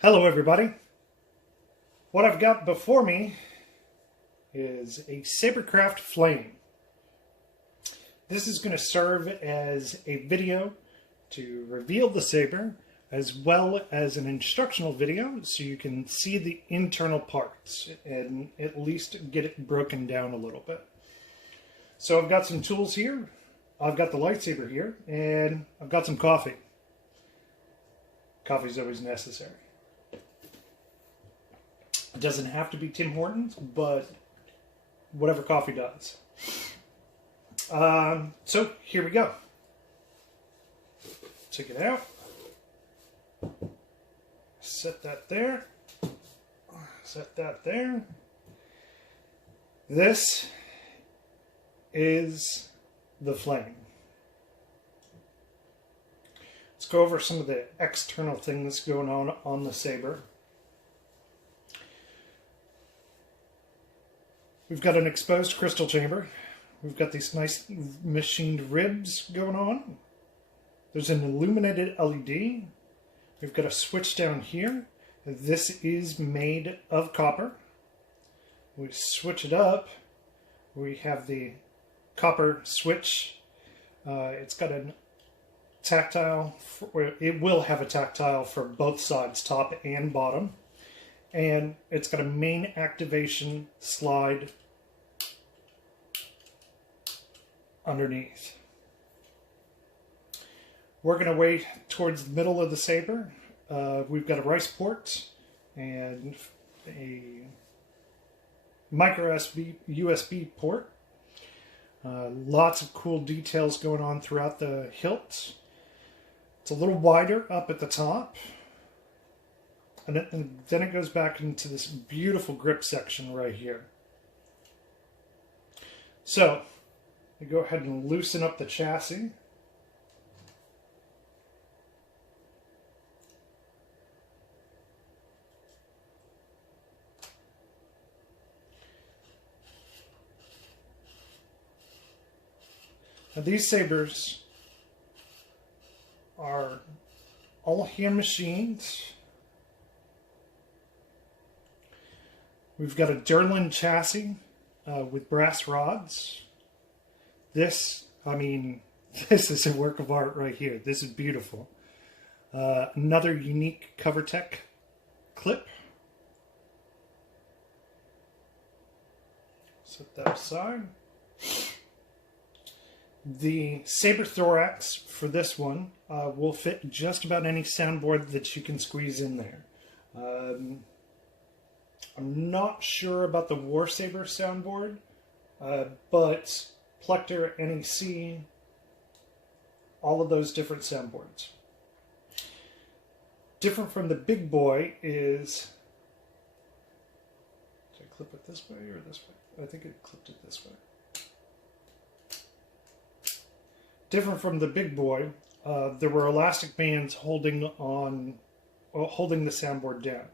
Hello everybody. What I've got before me is a SaberKraft Flame. This is going to serve as a video to reveal the saber as well as an instructional video so you can see the internal parts and at least get it broken down a little bit. So I've got some tools here, I've got the lightsaber here, and I've got some coffee. Coffee's always necessary. It doesn't have to be Tim Hortons, but whatever coffee does. So here we go. Take it out. Set that there. Set that there. This is the flame. Let's go over some of the external things going on the saber. We've got an exposed crystal chamber. We've got these nice machined ribs going on. There's an illuminated LED. We've got a switch down here. This is made of copper. We switch it up. We have the copper switch. It's got a tactile. It will have a tactile for both sides, top and bottom. And it's got a main activation slide underneath. Working our way towards the middle of the saber, we've got a rice port and a micro USB port. Lots of cool details going on throughout the hilt. It's a little wider up at the top. And then it goes back into this beautiful grip section right here. So, we go ahead and loosen up the chassis. Now these sabers are all hand machined. We've got a Durlin chassis with brass rods. This is a work of art right here. This is beautiful. Another unique CoverTech clip. Set that aside. The saber thorax for this one will fit just about any soundboard that you can squeeze in there. I'm not sure about the War Saber soundboard, but Plector, NEC, all of those different soundboards. Different from the big boy is, did I clip it this way or this way? I think it clipped it this way. Different from the big boy, there were elastic bands holding the soundboard down.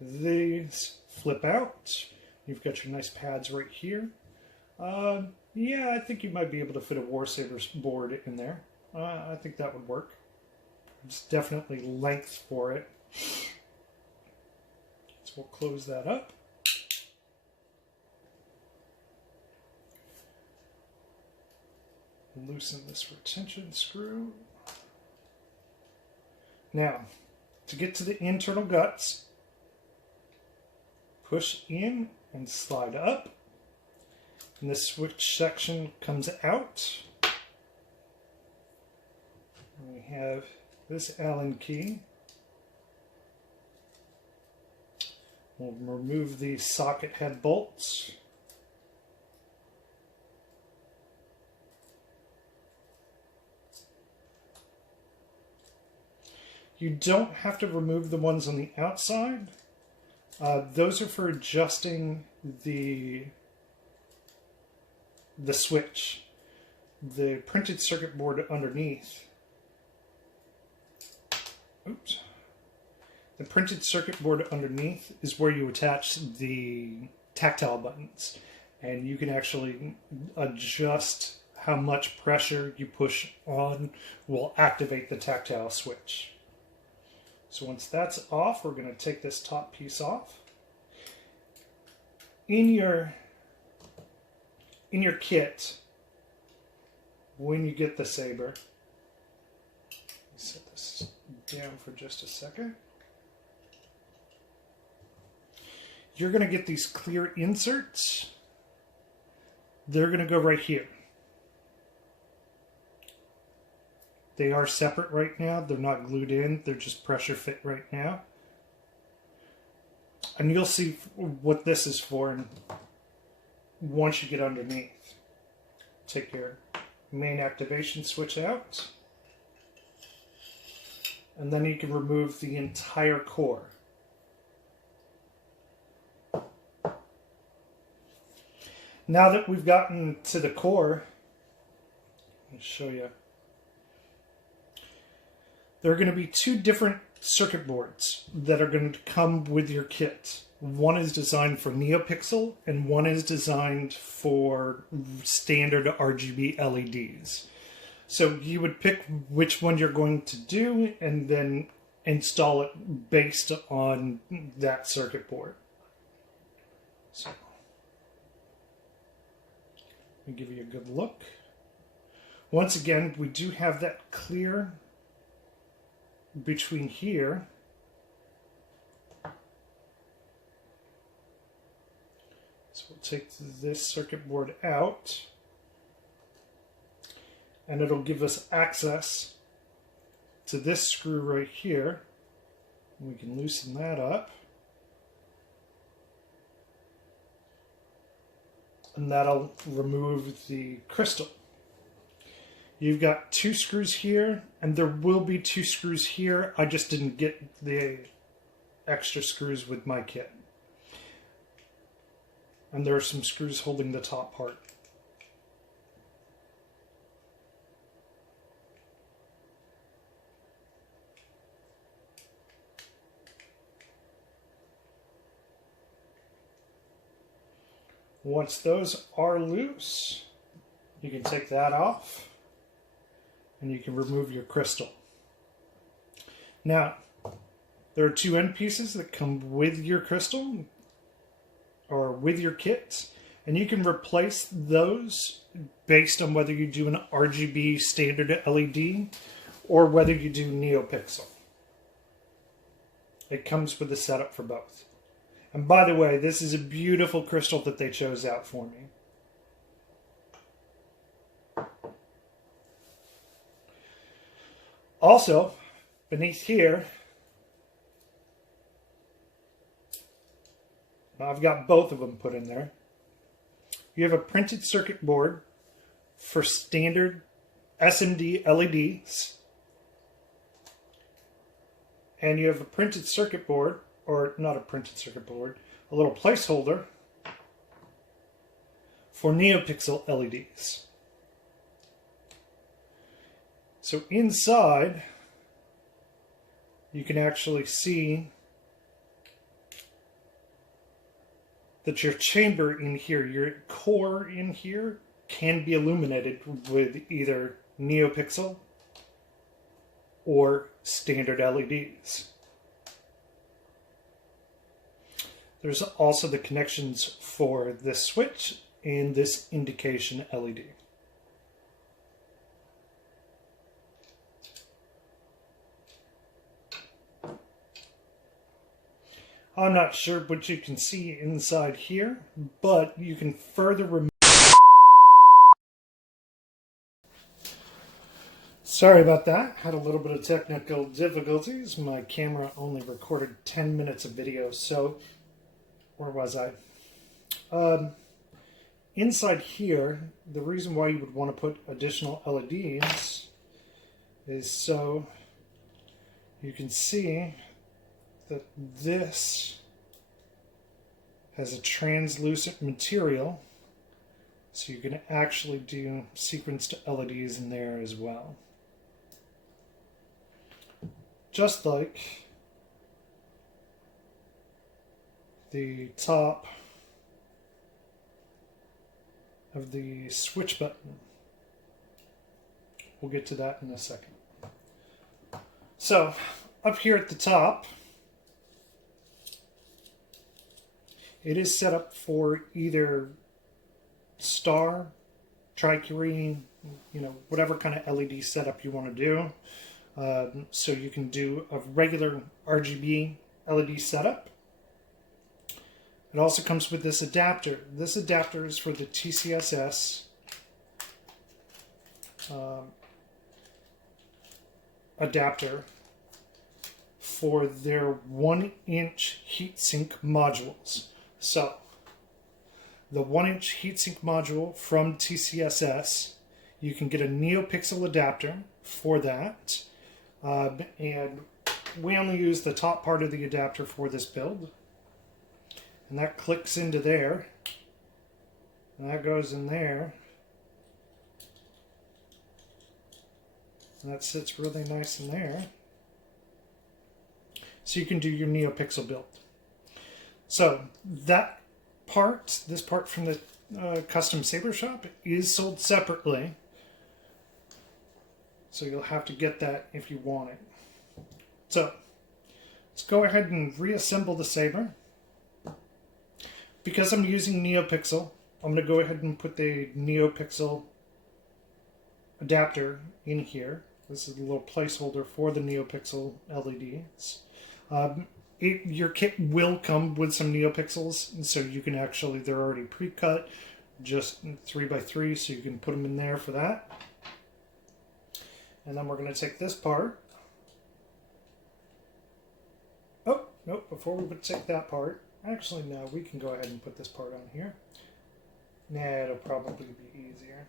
These flip out. You've got your nice pads right here. Yeah, I think you might be able to fit a War Sabers board in there. I think that would work. There's definitely length for it. So we'll close that up. Loosen this retention screw. Now, to get to the internal guts, push in and slide up. And the switch section comes out. And we have this Allen key. We'll remove the socket head bolts. You don't have to remove the ones on the outside. Those are for adjusting the switch. The printed circuit board underneath. Oops. The printed circuit board underneath is where you attach the tactile buttons. And you can actually adjust how much pressure you push on will activate the tactile switch. So once that's off, we're going to take this top piece off. In your kit, when you get the saber, set this down for just a second. You're going to get these clear inserts. They're going to go right here. They are separate right now. They're not glued in. They're just pressure fit right now. And you'll see what this is for once you get underneath. Take your main activation switch out. And then you can remove the entire core. Now that we've gotten to the core, I'll show you. There are going to be two different circuit boards that are going to come with your kit. One is designed for NeoPixel and one is designed for standard RGB LEDs. So you would pick which one you're going to do and then install it based on that circuit board. So let me give you a good look. Once again, we do have that clear between here so we'll take this circuit board out and it'll give us access to this screw right here. We can loosen that up and that'll remove the crystal. You've got two screws here, and there will be two screws here. I just didn't get the extra screws with my kit. And there are some screws holding the top part. Once those are loose, you can take that off. And you can remove your crystal. Now, there are two end pieces that come with your crystal or with your kit, and you can replace those based on whether you do an RGB standard LED or whether you do NeoPixel. It comes with a setup for both. And by the way, this is a beautiful crystal that they chose out for me. Also, beneath here, I've got both of them put in there. You have a printed circuit board for standard SMD LEDs. And you have a printed circuit board, or not a printed circuit board, a little placeholder for NeoPixel LEDs. So inside, you can actually see that your chamber in here, your core in here, can be illuminated with either NeoPixel or standard LEDs. There's also the connections for this switch and this indication LED. I'm not sure what you can see inside here, but you can further remove. Sorry about that. Had a little bit of technical difficulties. My camera only recorded 10 minutes of video, so where was I? Inside here, the reason why you would want to put additional LEDs is so you can see that this has a translucent material, so you can actually do sequenced LEDs in there as well. Just like the top of the switch button. We'll get to that in a second. So, up here at the top, it is set up for either star, tri-curie, whatever kind of LED setup you want to do. So you can do a regular RGB LED setup. It also comes with this adapter. This adapter is for the TCSS adapter for their 1-inch heatsink modules. So, the 1-inch heatsink module from TCSS, you can get a NeoPixel adapter for that. And we only use the top part of the adapter for this build. And that clicks into there. And that goes in there. And that sits really nice in there. So you can do your NeoPixel build. So that part, this part from the custom saber shop, is sold separately. So you'll have to get that if you want it. So let's go ahead and reassemble the saber. Because I'm using NeoPixel, I'm going to go ahead and put the NeoPixel adapter in here. This is a little placeholder for the NeoPixel LEDs. Your kit will come with some NeoPixels, so you can actually, they're already pre-cut, just 3x3, so you can put them in there for that. And then we're going to take this part. Oh, nope, before we take that part, actually, no, we can go ahead and put this part on here. Nah, it'll probably be easier.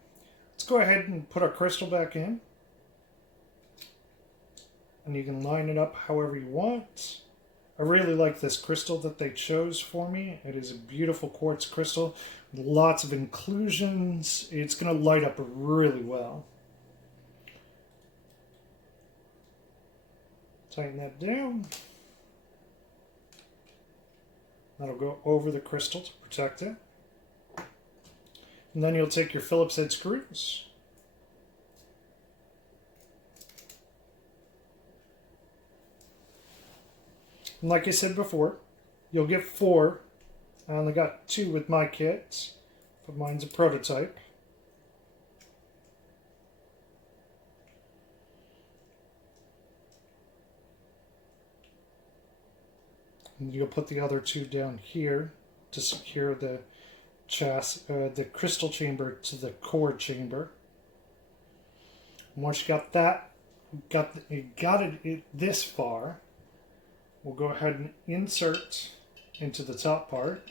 Let's go ahead and put our crystal back in. And you can line it up however you want. I really like this crystal that they chose for me. It is a beautiful quartz crystal with lots of inclusions. It's going to light up really well. Tighten that down. That'll go over the crystal to protect it. And then you'll take your Phillips head screws. And like I said before, you'll get 4. I only got 2 with my kit, but mine's a prototype. And you'll put the other 2 down here to secure the the crystal chamber to the core chamber. And once you got that, got it this far, we'll go ahead and insert into the top part.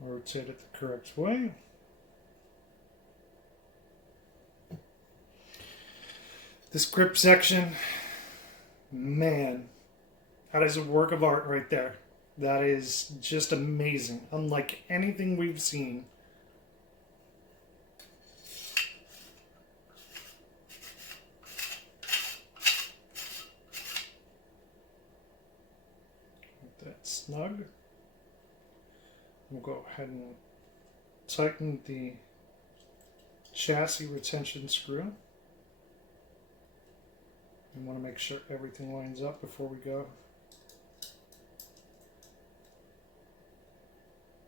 Rotate it the correct way. This grip section, man, that is a work of art right there. That is just amazing, unlike anything we've seen. Get that snug. We'll go ahead and tighten the chassis retention screw. We want to make sure everything lines up before we go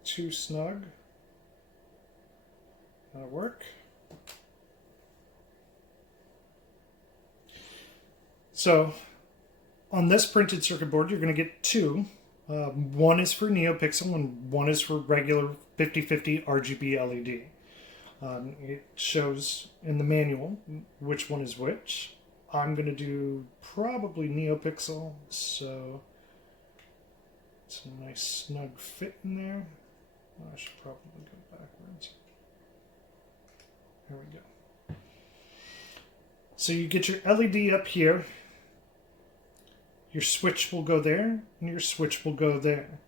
too snug. That'll work. So on this printed circuit board, you're going to get 2. One is for NeoPixel and one is for regular 50/50 RGB LED. It shows in the manual which one is which. I'm going to do probably NeoPixel, so it's a nice snug fit in there. I should probably go backwards. There we go. So you get your LED up here. Your switch will go there, and your switch will go there.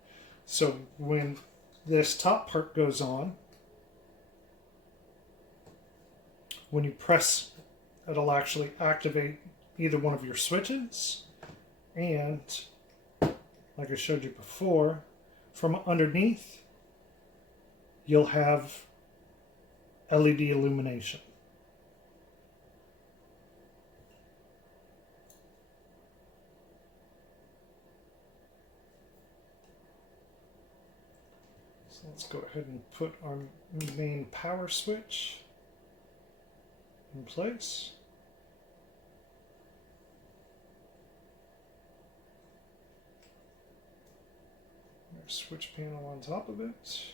So when this top part goes on, when you press, it'll actually activate either one of your switches. And, like I showed you before, from underneath, you'll have LED illumination. let's go ahead and put our main power switch in place. Our switch panel on top of it.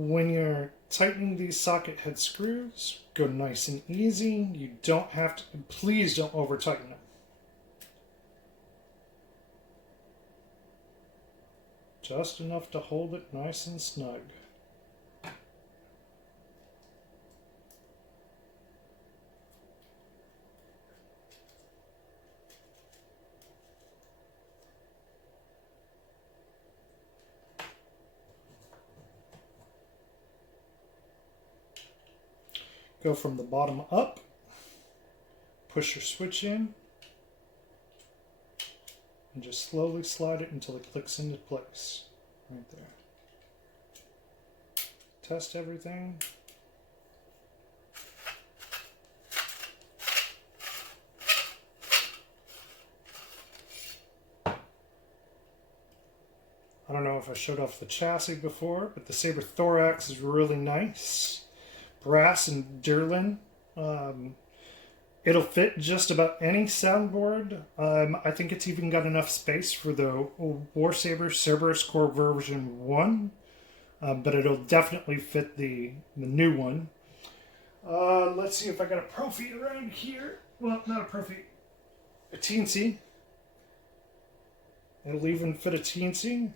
When you're tightening these socket head screws, go nice and easy. You don't have to, please don't over tighten them. Just enough to hold it nice and snug. Go from the bottom up, push your switch in, and just slowly slide it until it clicks into place. Right there. Test everything. I don't know if I showed off the chassis before, but the Saber thorax is really nice. Brass and Durlin. It'll fit just about any soundboard. I think it's even got enough space for the Warsaber Cerberus Core version 1, but it'll definitely fit the new one. Let's see if I got a Profi around here. Well, not a Profi, a Teensy. It'll even fit a Teensy.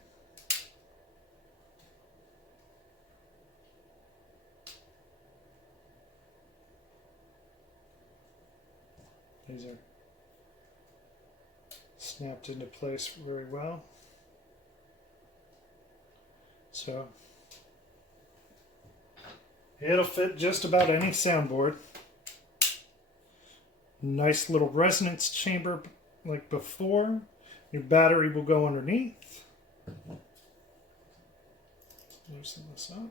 These are snapped into place very well. So it'll fit just about any soundboard. Nice little resonance chamber like before. Your battery will go underneath. Loosen this up.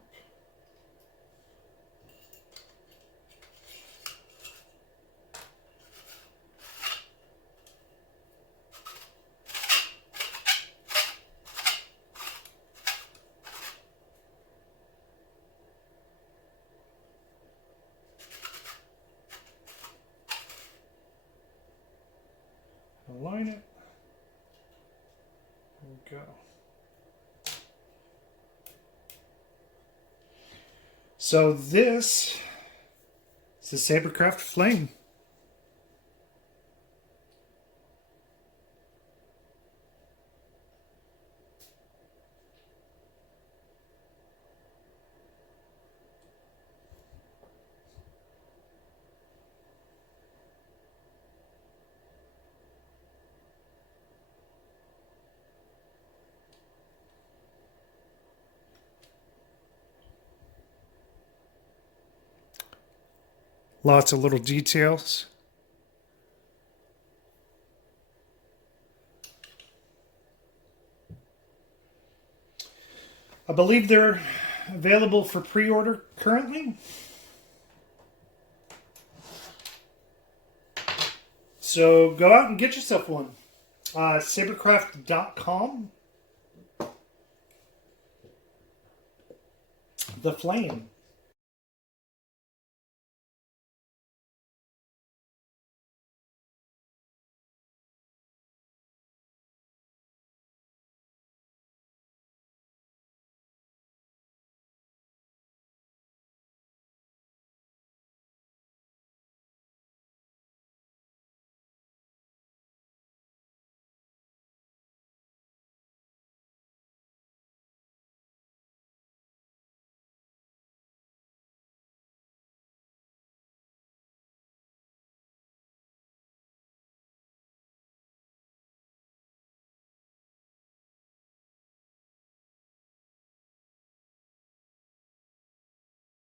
Align it. There we go. So this is the SaberKraft Flame. Lots of little details. I believe they're available for pre-order currently. So go out and get yourself one. SaberKraft.com. The Flame.